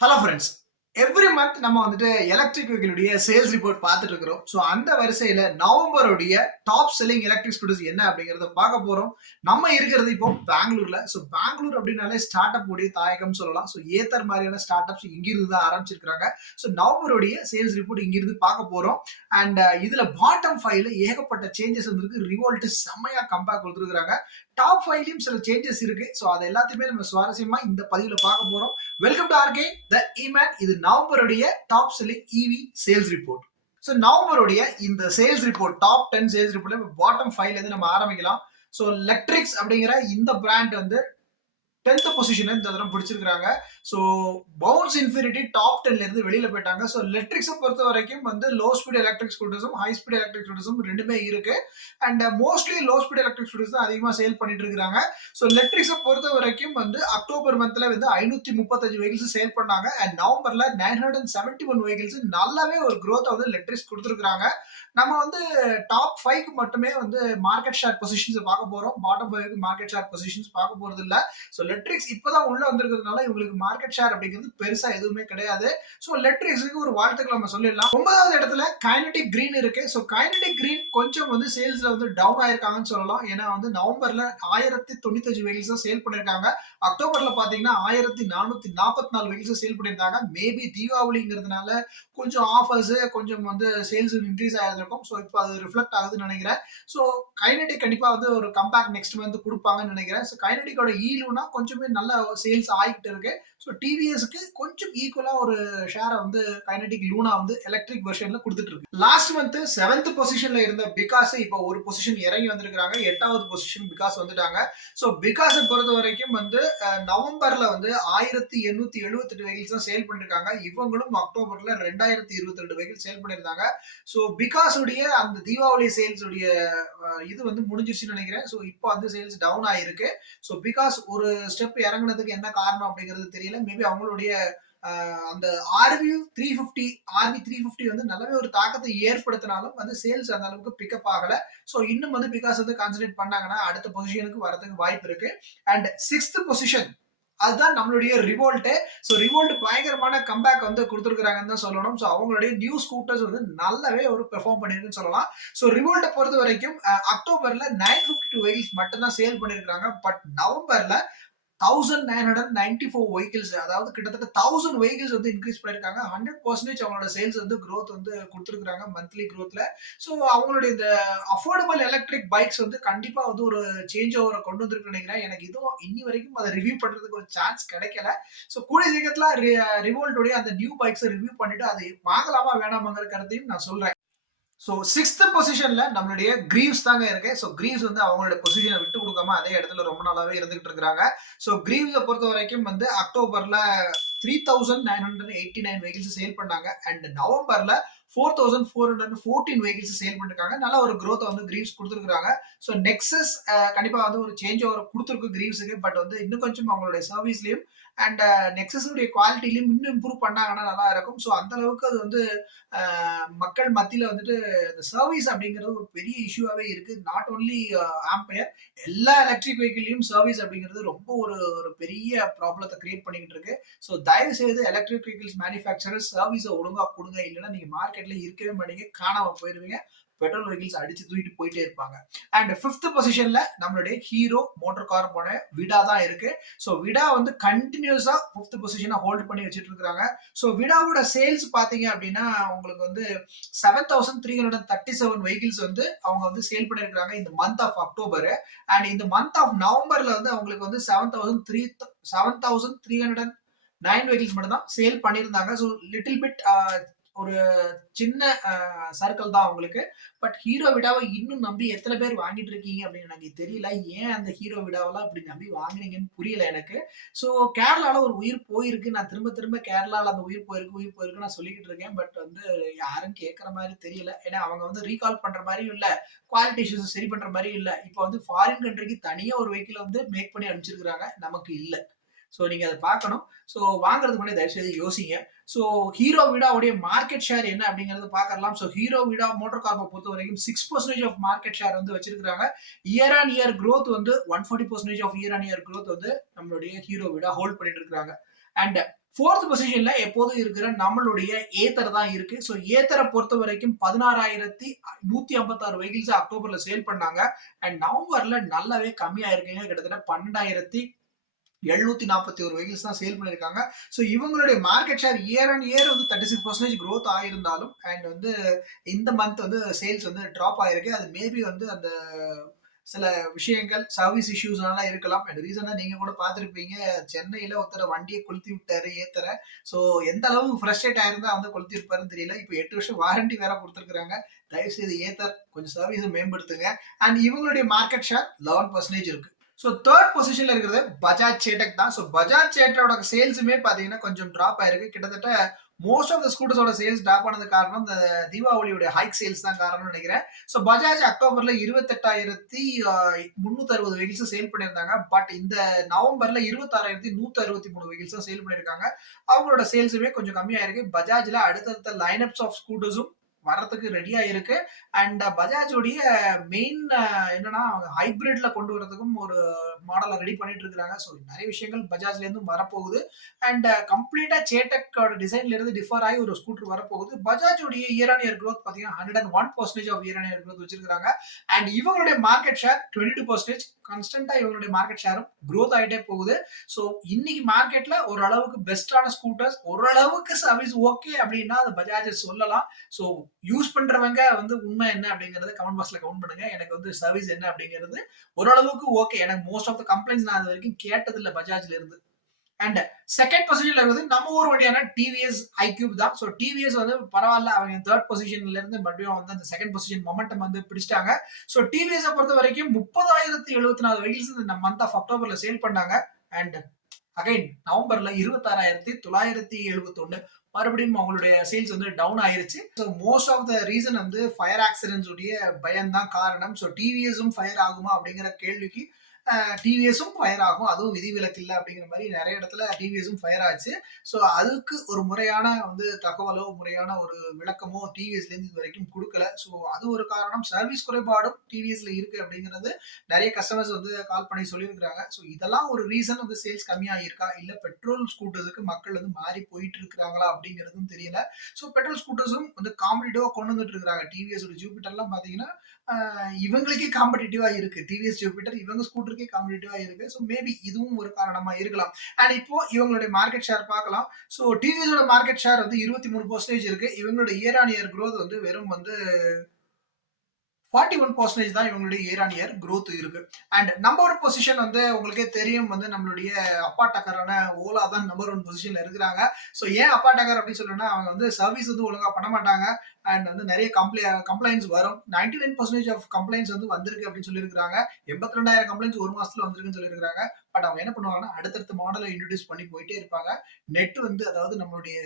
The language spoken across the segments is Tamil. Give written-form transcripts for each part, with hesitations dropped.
Hello friends. எவ்ரி மந்த் நம்ம வந்துட்டு எலக்ட்ரிக் வெஹிக்கிளுடைய சேல்ஸ் ரிப்போர்ட் பார்த்துட்டு இருக்கிறோம். ஸோ அந்த வரிசையில நவம்பருடைய டாப் செல்லிங் எலக்ட்ரிக் ஸ்கூட்டர்ஸ் என்ன அப்படிங்கிறத பார்க்க போறோம். நம்ம இருக்கிறது இப்போ பெங்களூர்ல. ஸோ பெங்களூர் அப்படின்னாலே ஸ்டார்ட் அப் உடைய தாயகம் சொல்லலாம். ஸோ ஏத்தர் மாதிரியான ஸ்டார்ட் அப்ஸ் இங்கிருந்து தான் ஆரம்பிச்சிருக்காங்க. ஸோ நவம்பருடைய சேல்ஸ் ரிப்போர்ட் இங்கிருந்து பார்க்க போறோம். அண்ட் இதுல பாட்டம் ஃபைவ்ல ஏகப்பட்ட சேஞ்சஸ் வந்திருக்கு. ரிவோல்ட் செம்மையா கம்பேக் கொடுத்துருக்காங்க. டாப் ஃபைவ்லயும் சில சேஞ்சஸ் இருக்கு. ஸோ அது எல்லாத்தையுமே நம்ம சுவாரஸ்யமா இந்த பதிவுல பார்க்க போறோம். Welcome to RK the e man. இது நவம்பருடைய top selling EV sales report. So நவம்பருடைய இந்த சேல்ஸ் ரிப்போர்ட் டாப் 10 சேல்ஸ் ரிப்போர்ட்ல பாட்டம் ஃபைவ்ல இருந்து நம்ம ஆரம்பிக்கலாம். ஸோ லெக்ட்ரிக்ஸ் அப்படிங்கிற இந்த பிராண்ட் வந்து 10th பொசிஷன் இந்த தடவை பிடிச்சிருக்காங்க. ஸோ பவுன்ஸ் இன்ஃபினிட்டி டாப் 10ல இருந்து வெளியில போயிட்டாங்க. ஸோ எலக்ட்ரிக்ஸை பொறுத்த வரைக்கும் வந்து லோ ஸ்பீட் எலக்ட்ரிக் ஸ்கூட்டர்ஸும் ஹை ஸ்பீட் எலக்ட்ரிக் ஸ்கூட்டர்ஸும் ரெண்டுமே இருக்கு. And mostly low speed electric scooters தான் அதிகமாக சேல் பண்ணிட்டு இருக்காங்க. ஸோ எலக்ட்ரிக்ஸை பொறுத்த வரைக்கும் வந்து அக்டோபர் மந்த்ல வந்து 535 வெஹிக்கிள்ஸ் சேல் பண்ணாங்க. அண்ட் நவம்பர்ல 971 வெஹிக்கிள்ஸ் நல்லாவே ஒரு growth வந்து எலக்ட்ரிக்ஸ் கொடுத்துருக்காங்க. நம்ம வந்து டாப் 5க்கு மட்டுமே வந்து மார்க்கெட் ஷேர் பொசிஷன்ஸ் பார்க்க போறோம். பாட்டம் 5க்கு மார்க்கெட் ஷேர் பொசிஷன்ஸ் பார்க்க போறது இல்ல. ஸோ லெட்ரிக்ஸ் இப்பதான் உள்ள வந்திருக்கிறதுனால இவங்களுக்கு மார்க்கெட் ஷேர் அப்படிங்கிறது பெருசா எதுவுமே கிடையாது. ஸோ லெட்ரிக்ஸுக்கு ஒரு வாழ்த்துக்கள் நம்ம சொல்லிடலாம். 9வது இடத்துல கைனடிக் கிரீன் இருக்கு. ஸோ கைனடிக் கிரீன் கொஞ்சம் வந்து சேல்ஸ்ல வந்து டவுன் ஆயிருக்காங்கன்னு சொல்லலாம். ஏன்னா வந்து நவம்பர்ல 1095 வெஹிக்கிள்ஸ் தான் சேல் பண்ணிருக்காங்க. அக்டோபர்ல பாத்தீங்கன்னா 1444 வெஹிக்கிள்ஸ் சேல் பண்ணிருக்காங்க. மேபி தீபாவளிங்கிறதுனால கொஞ்சம் ஆஃபர்ஸ் கொஞ்சம் வந்து சேல்ஸ் இன்க்ரீஸ் ஆயிருக்கும். ஸோ இப்போ அது ரிஃப்ளெக்ட் ஆகுதுன்னு நினைக்கிறேன். ஸோ கைனடிக் கண்டிப்பா வந்து ஒரு கம்பேக் நெக்ஸ்ட் மந்த் கொடுப்பாங்கன்னு நினைக்கிறேன். ஸோ கைனடிக்கோட ஈலுனா கொஞ்சமே நல்ல சேல்ஸ் ஆகிட்டு இருக்கு. ஸோ டிவிஎஸ்க்கு கொஞ்சம் ஈக்குவலா ஒரு ஷேரை வந்து கைனடிக் லூனா வந்து எலக்ட்ரிக் வெர்ஷன்ல கொடுத்துட்டு இருக்கு. லாஸ்ட் மந்த் 7th பொசிஷன்ல இருந்த பிகாஸ் இப்போ ஒரு பொசிஷன் இறங்கி வந்திருக்காங்க. 8வது பொசிஷன் பிகாஸ் வந்துட்டாங்க. ஸோ பிகாஸை பொறுத்த வரைக்கும் வந்து நவம்பர்ல வந்து 1878 வெஹிக்கிள்ஸ் தான் சேல் பண்ணிருக்காங்க. இவங்களும் அக்டோபர்ல 2022 வெஹிக்கிள் சேல் பண்ணியிருந்தாங்க. ஸோ பிகாஸ் உடைய அந்த தீபாவளி சேல்ஸ் உடைய இது வந்து முடிஞ்சிருச்சுன்னு நினைக்கிறேன். ஸோ இப்போ அந்த சேல்ஸ் டவுன் ஆயிருக்கு. ஸோ பிகாஸ் ஒரு ஸ்டெப் இறங்குனதுக்கு என்ன காரணம் அப்படிங்கிறது தெரியல. மேபி அவங்களுடைய அந்த ஆர்வி 350 வந்து நல்லாவே ஒரு தாக்கத்தை ஏற்படுத்தினாலும் வந்து சேல்ஸ் அந்த அளவுக்கு பிக்கப் ஆகல. ஸோ இன்னும் வந்து பிகாஸ் வந்து கான்சன்ட்ரேட் பண்ணாங்கன்னா அடுத்த பொசிஷனுக்கு வரதுக்கு வாய்ப்பு இருக்கு. அண்ட் 6th பொசிஷன் அதுதான் நம்மளுடைய ரிவோல்ட். ஸோ ரிவோல்ட் பயங்கரமான கம்பேக் வந்து கொடுத்துருக்காங்கன்னு தான் சொல்லணும். ஸோ அவங்களுடைய நியூ ஸ்கூட்டர்ஸ் வந்து நல்லாவே ஒரு பெர்ஃபார்ம் பண்ணிருக்குன்னு சொல்லலாம். ஸோ ரிவோல்ட்டை பொறுத்த வரைக்கும் அக்டோபர்ல 952 வெஹிக்கிள்ஸ் மட்டும் தான் சேல் பண்ணிருக்காங்க. பட் நவம்பர்ல 1994 வெஹிக்கிள்ஸ், அதாவது கிட்டத்தட்ட 1000 வெஹிக்கிள்ஸ் வந்து இன்க்ரீஸ் பண்ணிருக்காங்க. 100% அவங்களோட சேல்ஸ் வந்து growth வந்து கொடுத்துருக்காங்க மந்த்லி growthல. ஸோ அவங்களுடைய இந்த அஃபோர்டபிள் எலக்ட்ரிக் பைக்ஸ் வந்து கண்டிப்பா வந்து ஒரு சேஞ்ச் ஓவரை கொண்டு வந்திருக்குன்னு நினைக்கிறேன். எனக்கு இதுவும் இன்னி வரைக்கும் அதை ரிவ்யூ பண்றதுக்கு ஒரு சான்ஸ் கிடைக்கல. ஸோ கூடிய சீக்கிரத்துல ரிவோல்ட்டுடைய அந்த நியூ பைக்ஸை ரிவ்யூ பண்ணிட்டு அதை வாங்கலாமா வேணாமாங்கிற கருத்தையும் நான் சொல்றேன். ஸோ 6th பொசிஷன்ல நம்மளுடைய கிரீவ்ஸ் தாங்க இருக்கு. ஸோ கிரீவ்ஸ் வந்து அவங்களோட பொசிஷனை விட்டு கொடுக்காம அதே இடத்துல ரொம்ப நாளாவே இருந்துகிட்டு இருக்காங்க. ஸோ கிரீவ்ஸை பொறுத்த வரைக்கும் வந்து அக்டோபர்ல 3989 வெஹிக்கிள்ஸ் சேல் பண்ணாங்க. அண்ட் நவம்பர்ல 4414 வெஹிக்கிள்ஸ் சேல் பண்ணிருக்காங்க. நல்ல ஒரு growth வந்து கிரீவ்ஸ் கொடுத்துருக்காங்க. ஸோ நெக்ஸஸ் கண்டிப்பா வந்து ஒரு சேஞ்ச் ஓவர் கொடுத்துருக்கு கிரீவ்ஸுக்கு. பட் வந்து இன்னும் கொஞ்சம் அவங்களுடைய சர்வீஸ்லயும் அண்ட் நெக்ஸஸுடைய குவாலிட்டிலையும் இன்னும் இம்ப்ரூவ் பண்ணாங்கன்னா நல்லா இருக்கும். ஸோ அந்த அளவுக்கு அது வந்து மக்கள் மத்தியில வந்துட்டு இந்த சர்வீஸ் அப்படிங்கிறது ஒரு பெரிய இஷ்யூவாவே இருக்கு. நாட் ஓன்லி ஆம்பயர், எல்லா எலக்ட்ரிக் வெஹிக்கிள்லயும் சர்வீஸ் அப்படிங்கிறது ரொம்ப ஒரு ஒரு பெரிய ப்ராப்ளத்தை கிரியேட் பண்ணிக்கிட்டு இருக்கு. ஸோ தயவு செய்து எலக்ட்ரிக் வெஹிக்கிள்ஸ் மேனுஃபேக்சரர் சர்வீஸை ஒழுங்கா கொடுங்க. இல்லைன்னா நீங்க மார்க்கெட்ல இருக்கவே மாட்டீங்க, காணாம போயிருவீங்க. பெட்ரோல் வெஹிக்கிள்ஸ் அடிச்சு தூக்கிட்டு போயிட்டே இருப்பாங்க. அண்ட் 5th பொசிஷன்ல நம்மளுடைய ஹீரோ மோட்டார் கார்போட விடா தான் இருக்கு. ஸோ விடா வந்து கண்டினியூஸா 5th பொசிஷனை ஹோல்ட் பண்ணி வச்சுட்டு இருக்காங்க. ஸோ விடாவோட சேல்ஸ் பாத்தீங்க அப்படின்னா உங்களுக்கு வந்து 7337 வெஹிக்கிள்ஸ் வந்து அவங்க வந்து சேல் பண்ணிருக்காங்க இந்த மந்த் ஆஃப் அக்டோபர். அண்ட் இந்த மந்த் ஆஃப் நவம்பர்ல வந்து அவங்களுக்கு வந்து 7309 வெஹிக்கிள்ஸ் மட்டும் தான் சேல் பண்ணியிருந்தாங்க. ஸோ லிட்டில் பிட் ஒரு சின்ன சர்க்கிள் தான் அவங்களுக்கு. பட் ஹீரோ விடாவை இன்னும் நம்பி எத்தனை பேர் வாங்கிட்டு இருக்கீங்க அப்படின்னு எனக்கு தெரியல. ஏன் அந்த ஹீரோ விடாவெல்லாம் அப்படி நம்பி வாங்குனீங்கன்னு புரியல எனக்கு. ஸோ கேரளால ஒரு உயிர் போயிருக்கு. நான் திரும்ப திரும்ப கேரளால அந்த உயிர் போயிருக்கு நான் சொல்லிக்கிட்டு இருக்கேன். பட் வந்து யாரும் கேட்கற மாதிரி தெரியல. ஏன்னா அவங்க வந்து ரீகால் பண்ற மாதிரியும் இல்ல, குவாலிட்டி இஷ்யூஸ் சரி பண்ற மாதிரியும் இல்ல. இப்போ வந்து ஃபாரின் கண்ட்ரிக்கு தனியா ஒரு வெஹிக்கிள் வந்து மேக் பண்ணி அனுப்பிச்சிருக்காங்க, நமக்கு இல்ல. ஸோ நீங்க அதை பார்க்கணும். ஸோ வாங்குறதுக்கு முன்னாடி தயவு செய்து யோசிங்க. ஸோ ஹீரோ விடாவுடைய மார்க்கெட் ஷேர் என்ன அப்படிங்கறது பார்க்கலாம். ஸோ ஹீரோ விடா மோட்டார் கார்பை பொறுத்த வரைக்கும் 6% ஆஃப் மார்க்கெட் ஷேர் வந்து வச்சிருக்காங்க. இயர் ஆன் இயர் growth வந்து 140% of year on year growth வந்து நம்மளுடைய ஹீரோ விடா ஹோல்ட் பண்ணிட்டு இருக்காங்க. அண்ட் 4th பொசிஷன்ல எப்போதும் இருக்கிற நம்மளுடைய ஏத்தர் தான் இருக்கு. ஸோ ஏத்தரை பொறுத்த வரைக்கும் 16,156 வெஹிக்கிள்ஸ் அக்டோபர்ல சேல் பண்ணாங்க. அண்ட் நவம்பர்ல நல்லாவே கம்மியா இருக்குங்க. கிட்டத்தட்ட 12,741 வெஹிக்கிள்ஸ் தான் சேல் பண்ணியிருக்காங்க. ஸோ இவங்களுடைய market share year on year வந்து 36% growth ஆயிருந்தாலும் அண்ட் வந்து இந்த மந்த் வந்து சேல்ஸ் வந்து ட்ராப் ஆயிருக்கு. அது மேபி வந்து அந்த சில விஷயங்கள் சர்வீஸ் இஷ்யூஸ்னால இருக்கலாம். அண்ட் ரீசனா நீங்க கூட பார்த்துருப்பீங்க, சென்னையில ஒருத்தர் வண்டியை கொளுத்தி விட்டாரு ஏத்தர. ஸோ எந்த அளவு ஃப்ரஸ்ட்ரேட் ஆயிருந்தா வந்து கொளுத்தி இருப்பாருன்னு தெரியல. இப்போ 8 வருஷம் வாரண்டி வேற கொடுத்துருக்காங்க. தயவு செய்து ஏத்தர் கொஞ்சம் சர்வீஸை மேம்படுத்துங்க. அண்ட் இவங்களுடைய மார்க்கெட் ஷேர் 11% இருக்கு. ஸோ 3rd பொசிஷன்ல இருக்கிறது பஜாஜ் சேட்டக் தான். ஸோ பஜாஜ் சேட்டரோட சேல்ஸுமே பார்த்தீங்கன்னா கொஞ்சம் ட்ராப் ஆயிருக்கு. கிட்டத்தட்ட மோஸ்ட் ஆஃப் த ஸ்கூட்டர்ஸோட சேல்ஸ் ட்ராப் ஆனது காரணம் இந்த தீபாவளியோட ஹைக் சேல்ஸ் தான் காரணம்னு நினைக்கிறேன். ஸோ பஜாஜ் அக்டோபர்ல 28,360 வெஹிக்கிள்ஸ் சேல் பண்ணியிருந்தாங்க. பட் இந்த நவம்பர்ல 26,163 வெஹிக்கிள்ஸ் சேல் பண்ணியிருக்காங்க. அவங்களோட சேல்ஸுமே கொஞ்சம் கம்மியா இருக்கு. பஜாஜ்ல அடுத்தடுத்த லைனப்ஸ் ஆஃப் ஸ்கூட்டர்ஸும் வரதுக்கு ரெடியா இருக்கு. அண்ட் பஜாஜோடைய மெயின் என்னன்னா ஹைபிரிட்ல கொண்டு வரதுக்கும் ஒரு மாடலை ரெடி பண்ணிட்டு இருக்காங்க. ஸோ நிறைய விஷயங்கள் பஜாஜ்ல இருந்தும் வரப்போகுது. அண்ட் கம்ப்ளீட்டா சேட்டக்கோட டிசைன்ல இருந்து டிஃபர் ஆகி ஒரு ஸ்கூட்டர் வரப்போகுது. பஜாஜோடைய இயர் ஆன் இயர் growth பாத்தீங்கன்னா 101% of year on year growth வச்சிருக்காங்க. அண்ட் இவங்களுடைய மார்க்கெட் ஷேர் 22%. கான்ஸ்டன்டா இவங்களுடைய மார்க்கெட் ஷேரும் growth ஆகிட்டே போகுது. ஸோ இன்னைக்கு மார்க்கெட்ல ஓரளவுக்கு பெஸ்டான ஸ்கூட்டர்ஸ், ஓரளவுக்கு சர்வீஸ் ஓகே அப்படின்னா அது பஜாஜ் சொல்லலாம். ஸோ யூஸ் பண்றவங்க வந்து உண்மை என்ன அப்படிங்கறத கமெண்ட் பாக்ஸ்ல கமெண்ட் பண்ணுங்க. எனக்கு வந்து சர்வீஸ் என்ன அப்படிங்கிறது ஓரளவுக்கு ஓகே. எனக்கு மோஸ்ட் ஆஃப் த கம்ப்ளைண்ட்ஸ் நான் அது வரைக்கும் கேட்டது இல்ல பஜாஜ்ல இருந்து. அண்ட் செகண்ட் பொசிஷன்ல இருக்குது நம்ம ஊர் வண்டியான டிவிஎஸ் ஐக்யூப் தான். ஸோ டிவிஎஸ் வந்து பரவாயில்ல, அவங்க 3rd பொசிஷன்ல இருந்து மறுபடியும் வந்து அந்த செகண்ட் பொசிஷன் மொமெண்டம் வந்து பிடிச்சிட்டாங்க. ஸோ டிவிஎஸ் பொறுத்த வரைக்கும் 30,074 வெஹிக்கிள்ஸ் இந்த மந்த் ஆஃப் அக்டோபர்ல சேல் பண்ணாங்க. அண்ட் அகைன் நவம்பர்ல 26,971 மறுபடியும் அவங்களுடைய சேல்ஸ் வந்து டவுன் ஆயிருச்சு. So most of the reason வந்து ஃபயர் ஆக்சிடென்ட்ஸ் உடைய பயம் தான் காரணம். ஸோ டிவிஎஸும் ஃபயர் ஆகுமா அப்படிங்கிற கேள்விக்கு டிவிஎஸும் ஃபயர் ஆகும், அதுவும் விதிவிலக்கு இல்லை அப்படிங்கிற மாதிரி நிறைய இடத்துல டிவிஎஸும் ஃபயர் ஆச்சு. ஸோ அதுக்கு ஒரு முறையான வந்து தகவலோ முறையான ஒரு விளக்கமோ டிவிஎஸ்லேருந்து இது வரைக்கும் கொடுக்கல. ஸோ அது ஒரு காரணம். சர்வீஸ் குறைபாடும் டிவிஎஸ்ல இருக்கு அப்படிங்கிறது நிறைய கஸ்டமர்ஸ் வந்து கால் பண்ணி சொல்லியிருக்கிறாங்க. ஸோ இதெல்லாம் ஒரு ரீசன் வந்து சேல்ஸ் கம்மியாக இருக்கா, இல்லை பெட்ரோல் ஸ்கூட்டர்ஸுக்கு மக்கள் வந்து மாறி போயிட்டு இருக்கிறாங்களா அப்படிங்கிறதும் தெரியல. ஸோ பெட்ரோல் ஸ்கூட்டர்ஸும் வந்து காம்படிட்டிவா கொண்டு வந்துட்டு இருக்காங்க. டிவிஎஸ் ஜூபிட்டர்லாம் பார்த்தீங்கன்னா இவங்களுக்கே காம்படிட்டிவா இருக்கு. டிவிஎஸ் ஜூபிட்டர் இவங்க ஸ்கூட்டருக்கே காம்படிட்டிவா இருக்கு. ஸோ மேபி இதுவும் ஒரு காரணமா இருக்கலாம். அண்ட் இப்போ இவங்களுடைய மார்க்கெட் ஷேர் பார்க்கலாம். ஸோ டிவிஎஸோட மார்க்கெட் ஷேர் வந்து 23% இருக்கு. இவங்களோட இயர் ஆன் இயர் growth வந்து வெறும் வந்து 41% தான் இவங்களுடைய இயர் ஆன் இயர் growth இருக்கு. அண்ட் நம்பர் 1 பொசிஷன் வந்து உங்களுக்கே தெரியும், வந்து நம்மளுடைய அப்பா டக்கரான ஓலா தான் நம்பர் 1 பொசிஷன்ல இருக்கிறாங்க. ஸோ ஏன் அப்பா டக்கர் அப்படின்னு சொல்றேன்னா, அவங்க வந்து சர்வீஸ் வந்து ஒழுங்கா பண்ண மாட்டாங்க. அண்ட் வந்து நிறைய கம்ப்ளைண்ட்ஸ் வரும். 99% ஆஃப் கம்ப்ளைண்ட்ஸ் வந்து வந்திருக்கு அப்படின்னு சொல்லியிருக்காங்க. 82,000 கம்ப்ளைண்ட்ஸ் ஒரு மாசத்துல வந்திருக்குன்னு சொல்லியிருக்காங்க. பட் அவங்க என்ன பண்ணுவாங்கன்னா அடுத்தடுத்த மாடலை இன்ட்ரடியூஸ் பண்ணி போயிட்டே இருப்பாங்க. நெட் வந்து அதாவது நம்மளுடைய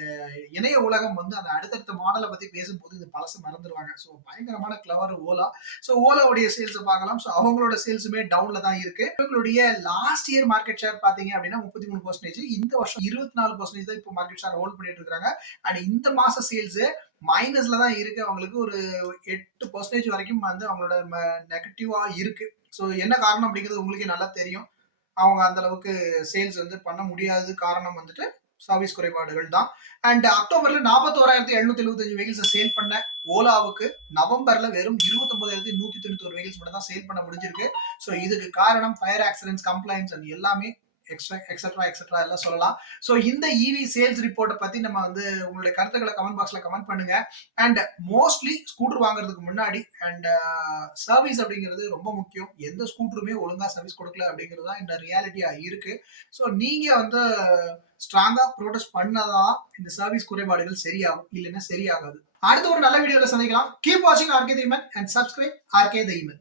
இணைய உலகம் வந்து அந்த அடுத்தடுத்த மாடலை பத்தி பேசும்போது இந்த பழச மறந்துடுவாங்க. ஸோ பயங்கரமான கிளவர் ஓலா. ஸோ ஓலாவுடைய சேல்ஸ் பார்க்கலாம். ஸோ அவங்களோட சேல்ஸுமே டவுன்ல தான் இருக்கு. இவங்களுடைய லாஸ்ட் இயர் மார்க்கெட் ஷேர் பாத்தீங்க அப்படின்னா 33%. இந்த வருஷம் 24% தான் இப்போ மார்க்கெட் ஷேர் ஹோல்ட் பண்ணிட்டு இருக்காங்க. அண்ட் இந்த மாச சேல்ஸ் மைனஸ்ல தான் இருக்கு. அவங்களுக்கு ஒரு 8% வரைக்கும் வந்து அவங்களோட நெகட்டிவா இருக்கு. ஸோ என்ன காரணம் அப்படிங்கிறது உங்களுக்கே நல்லா தெரியும். அவங்க அந்த அளவுக்கு சேல்ஸ் வந்து பண்ண முடியாத காரணம் வந்துட்டு சர்வீஸ் குறைபாடுகள் தான். அண்ட் அக்டோபர்ல 41,775 வெஹிக்கிள்ஸ் சேல் பண்ண ஓலாவுக்கு நவம்பர்ல வெறும் 29,191 வெஹிக்கிள்ஸ் மட்டும் தான் சேல் பண்ண முடிஞ்சிருக்கு. ஸோ இதுக்கு காரணம் ஃபயர் ஆக்சிடென்ட்ஸ், கம்ப்ளைண்ட்ஸ் அண்ட் எல்லாமே எக்ஸெட்ரா எல்லாம் சொல்லலாம். ஸோ இந்த இவி சேல்ஸ் ரிப்போர்ட்டை பத்தி நம்ம வந்து உங்களுடைய கருத்துக்களை கமெண்ட் பாக்ஸ்ல கமெண்ட் பண்ணுங்க. அண்ட் மோஸ்ட்லி ஸ்கூட்டர் வாங்குறதுக்கு முன்னாடி அண்ட் சர்வீஸ் அப்படிங்கிறது ரொம்ப முக்கியம். எந்த ஸ்கூட்டருமே ஒழுங்கா சர்வீஸ் கொடுக்கல அப்படிங்கிறது தான் இந்த ரியாலிட்டியா இருக்கு. ஸோ நீங்க வந்து ஸ்ட்ராங்கா ப்ரோடக்ட் பண்ணதான் இந்த சர்வீஸ் குறைபாடுகள் சரியாகும், இல்லைன்னா சரியாகாது. அடுத்த ஒரு நல்ல வீடியோல சந்திக்கலாம். கீப் வாட்சிங் ஆர்கே தி இமன் and subscribe RK the a man.